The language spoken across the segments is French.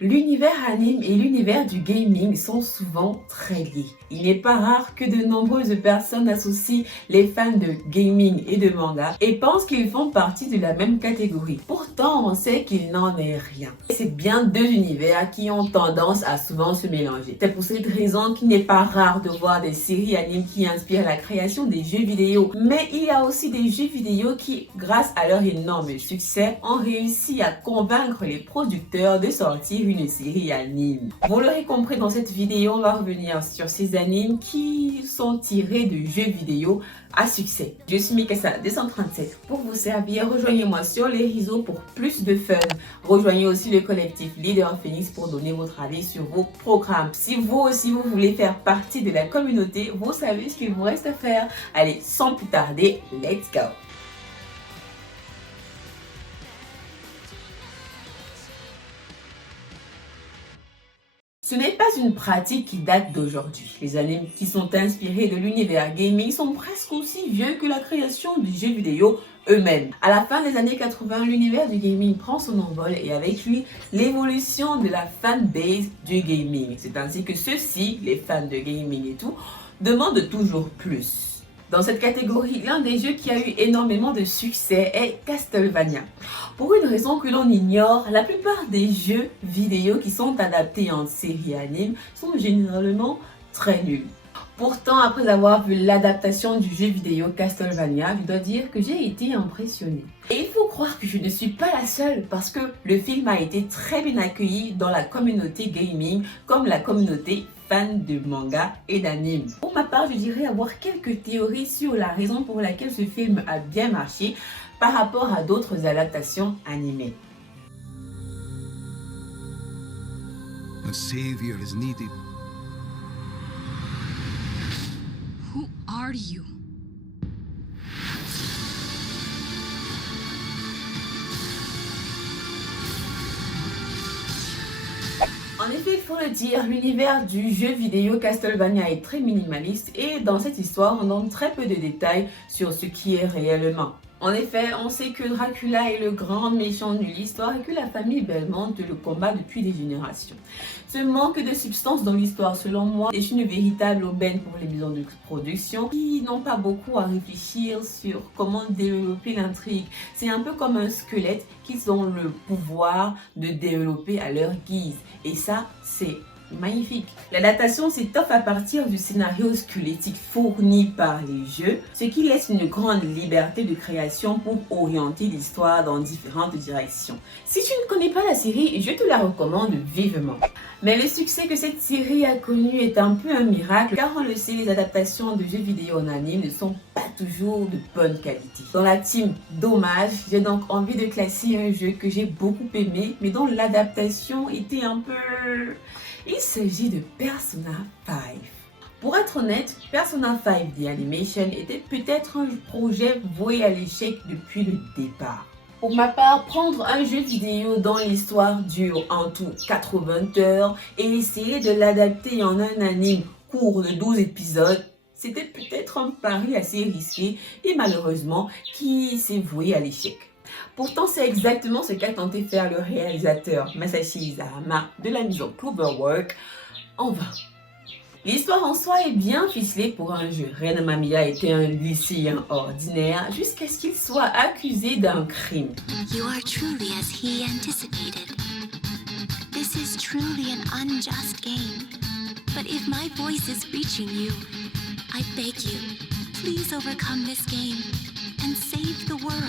L'univers anime et l'univers du gaming sont souvent très liés. Il n'est pas rare que de nombreuses personnes associent les fans de gaming et de manga et pensent qu'ils font partie de la même catégorie. Pourtant, on sait qu'il n'en est rien. C'est bien deux univers qui ont tendance à souvent se mélanger. C'est pour cette raison qu'il n'est pas rare de voir des séries animes qui inspirent la création des jeux vidéo. Mais il y a aussi des jeux vidéo qui, grâce à leur énorme succès, ont réussi à convaincre les producteurs de sortir une série anime. Vous l'aurez compris, dans cette vidéo, on va revenir sur ces animes qui sont tirés de jeux vidéo à succès. Je suis Mikasa 237 pour vous servir. Rejoignez-moi sur les réseaux pour plus de fun. Rejoignez aussi le collectif Leader Phoenix pour donner votre avis sur vos programmes. Si vous aussi vous voulez faire partie de la communauté, vous savez ce qu'il vous reste à faire. Allez, sans plus tarder, let's go! Ce n'est pas une pratique qui date d'aujourd'hui. Les animes qui sont inspirés de l'univers gaming sont presque aussi vieux que la création du jeu vidéo eux-mêmes. À la fin des années 80, l'univers du gaming prend son envol et avec lui, l'évolution de la fanbase du gaming. C'est ainsi que ceux-ci, les fans de gaming et tout, demandent toujours plus. Dans cette catégorie, l'un des jeux qui a eu énormément de succès est Castlevania. Pour une raison que l'on ignore, la plupart des jeux vidéo qui sont adaptés en série anime sont généralement très nuls. Pourtant, après avoir vu l'adaptation du jeu vidéo Castlevania, je dois dire que j'ai été impressionnée. Et il faut croire que je ne suis pas la seule parce que le film a été très bien accueilli dans la communauté gaming comme la communauté fan de manga et d'anime. Pour ma part, je dirais avoir quelques théories sur la raison pour laquelle ce film a bien marché par rapport à d'autres adaptations animées. A savior is needed. Who are you? En effet, il faut le dire, l'univers du jeu vidéo Castlevania est très minimaliste et dans cette histoire, on donne très peu de détails sur ce qui est réellement. En effet, on sait que Dracula est le grand méchant de l'histoire et que la famille Belmont le combat depuis des générations. Ce manque de substance dans l'histoire, selon moi, est une véritable aubaine pour les maisons de production qui n'ont pas beaucoup à réfléchir sur comment développer l'intrigue. C'est un peu comme un squelette qu'ils ont le pouvoir de développer à leur guise. Et ça, c'est magnifique. L'adaptation s'étoffe à partir du scénario squelettique fourni par les jeux, ce qui laisse une grande liberté de création pour orienter l'histoire dans différentes directions. Si tu ne connais pas la série, je te la recommande vivement. Mais le succès que cette série a connu est un peu un miracle, car on le sait, les adaptations de jeux vidéo en anime ne sont pas toujours de bonne qualité. Dans la team dommage, j'ai donc envie de classer un jeu que j'ai beaucoup aimé, mais dont l'adaptation était un peu... Il s'agit de Persona 5. Pour être honnête, Persona 5 The Animation était peut-être un projet voué à l'échec depuis le départ. Pour ma part, prendre un jeu vidéo dont l'histoire dure en tout 80 heures et essayer de l'adapter en un anime court de 12 épisodes, c'était peut-être un pari assez risqué et malheureusement qui s'est voué à l'échec. Pourtant, c'est exactement ce qu'a tenté faire le réalisateur Masashi Isahama de la maison Cloverworks en vain. L'histoire en soi est bien ficelée pour un jeu. Ren Mamiya était un lycéen ordinaire jusqu'à ce qu'il soit accusé d'un crime. You are truly as he anticipated. This is truly an unjust game. But if my voice is reaching you, I beg you, please overcome this game and save the world.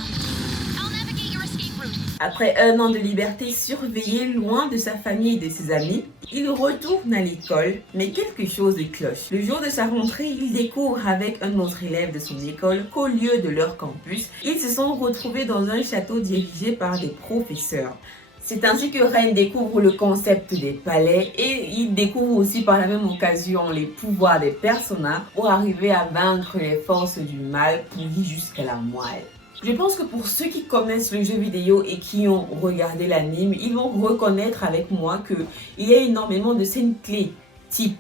Après un an de liberté surveillée loin de sa famille et de ses amis, il retourne à l'école, mais quelque chose cloche. Le jour de sa rentrée, il découvre avec un autre élève de son école qu'au lieu de leur campus, ils se sont retrouvés dans un château dirigé par des professeurs. C'est ainsi que Ren découvre le concept des palais et il découvre aussi par la même occasion les pouvoirs des personnages pour arriver à vaincre les forces du mal pourries jusqu'à la moelle. Je pense que pour ceux qui connaissent le jeu vidéo et qui ont regardé l'anime, ils vont reconnaître avec moi qu'il y a énormément de scènes clés type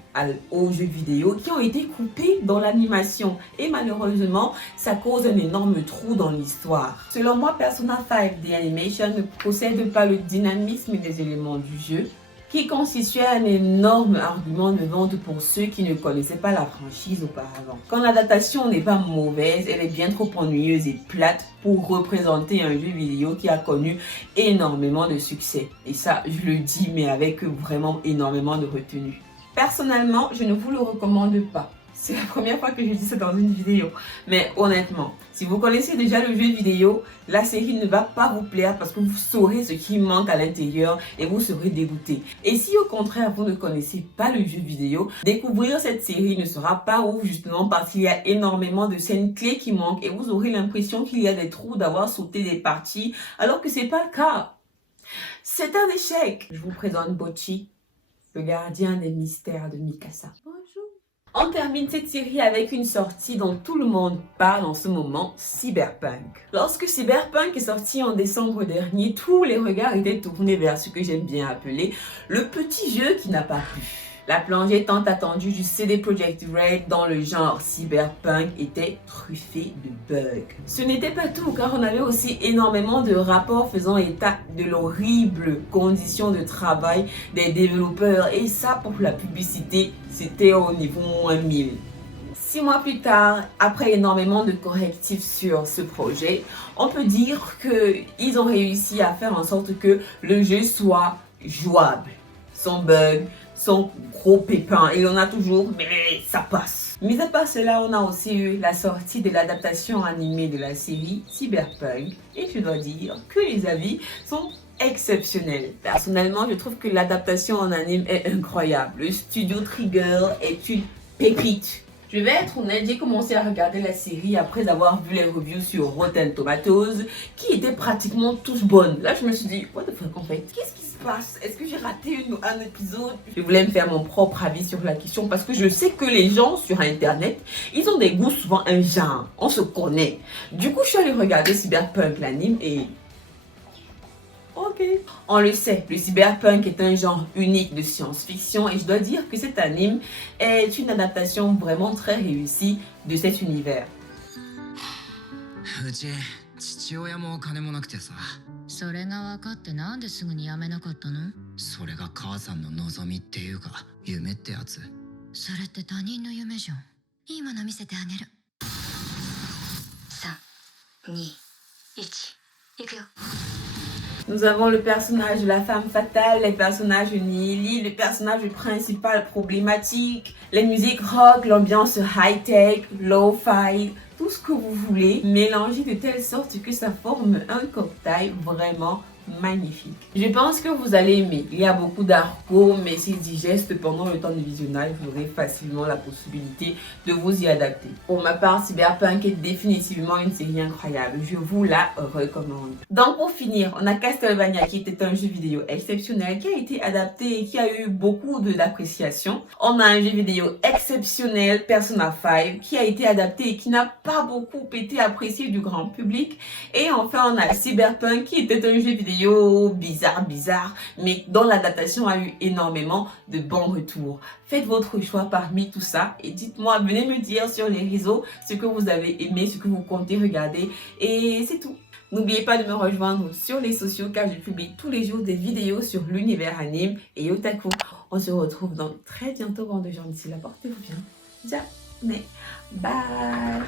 aux jeux vidéo qui ont été coupées dans l'animation et malheureusement ça cause un énorme trou dans l'histoire. Selon moi, Persona 5 The Animation ne possède pas le dynamisme des éléments du jeu, qui constituait un énorme argument de vente pour ceux qui ne connaissaient pas la franchise auparavant. Quand l'adaptation n'est pas mauvaise, elle est bien trop ennuyeuse et plate pour représenter un jeu vidéo qui a connu énormément de succès. Et ça, je le dis, mais avec vraiment énormément de retenue. Personnellement, je ne vous le recommande pas. C'est la première fois que je dis ça dans une vidéo. Mais honnêtement, si vous connaissez déjà le jeu vidéo, la série ne va pas vous plaire parce que vous saurez ce qui manque à l'intérieur et vous serez dégoûté. Et si au contraire vous ne connaissez pas le jeu vidéo, découvrir cette série ne sera pas ouf justement parce qu'il y a énormément de scènes clés qui manquent et vous aurez l'impression qu'il y a des trous, d'avoir sauté des parties alors que c'est pas le cas. C'est un échec. Je vous présente Bocchi, le gardien des mystères de Mikasa. Bonjour. On termine cette série avec une sortie dont tout le monde parle en ce moment, Cyberpunk. Lorsque Cyberpunk est sorti en décembre dernier, tous les regards étaient tournés vers ce que j'aime bien appeler le petit jeu qui n'a pas plu. La plongée tant attendue du CD Projekt Red dans le genre cyberpunk était truffée de bugs. Ce n'était pas tout car on avait aussi énormément de rapports faisant état de l'horrible condition de travail des développeurs et ça pour la publicité c'était au niveau -1000. 6 mois plus tard, après énormément de correctifs sur ce projet, on peut dire qu'ils ont réussi à faire en sorte que le jeu soit jouable, sans bug, sans gros pépins, et on a toujours, mais ça passe. Mis à part cela, on a aussi eu la sortie de l'adaptation animée de la série Cyberpunk, et je dois dire que les avis sont exceptionnels. Personnellement, je trouve que l'adaptation en anime est incroyable. Le studio Trigger est une pépite. Je vais être honnête, j'ai commencé à regarder la série après avoir vu les reviews sur Rotten Tomatoes qui étaient pratiquement tous bonnes. Là, je me suis dit, what the fuck en fait? Qu'est-ce qui se passe? Est-ce que j'ai raté un épisode? Je voulais me faire mon propre avis sur la question parce que je sais que les gens sur internet, ils ont des goûts souvent un genre. On se connaît. Du coup, je suis allée regarder Cyberpunk l'anime et... ok. On le sait, le cyberpunk est un genre unique de science-fiction et je dois dire que cet anime est une adaptation vraiment très réussie de cet univers. うち父親もお金もなくてさ、それが分かってなんですぐに辞めなかったの？それが母さんの望みっていうか夢ってやつ。それって他人の夢じゃん。いいもの見せてあげる。3、2、1、いくよ。 Nous avons le personnage de la femme fatale, les personnages Nihili, le personnage principal problématique, les musiques rock, l'ambiance high-tech, low-fi, tout ce que vous voulez, mélangé de telle sorte que ça forme un cocktail vraiment magnifique. Je pense que vous allez aimer. Il y a beaucoup d'argot, mais c'est digeste pendant le temps de visionnage. Vous aurez facilement la possibilité de vous y adapter. Pour ma part, Cyberpunk est définitivement une série incroyable. Je vous la recommande. Donc pour finir, on a Castlevania qui était un jeu vidéo exceptionnel qui a été adapté et qui a eu beaucoup d'appréciation. On a un jeu vidéo exceptionnel, Persona 5, qui a été adapté et qui n'a pas beaucoup été apprécié du grand public. Et enfin, on a Cyberpunk qui était un jeu vidéo bizarre, mais dont l'adaptation a eu énormément de bons retours. Faites votre choix parmi tout ça et dites-moi, venez me dire sur les réseaux ce que vous avez aimé, ce que vous comptez regarder et c'est tout. N'oubliez pas de me rejoindre sur les sociaux car je publie tous les jours des vidéos sur l'univers anime et otaku. On se retrouve dans très bientôt, bande de gens. D'ici là, portez-vous bien. Ciao, mais bye.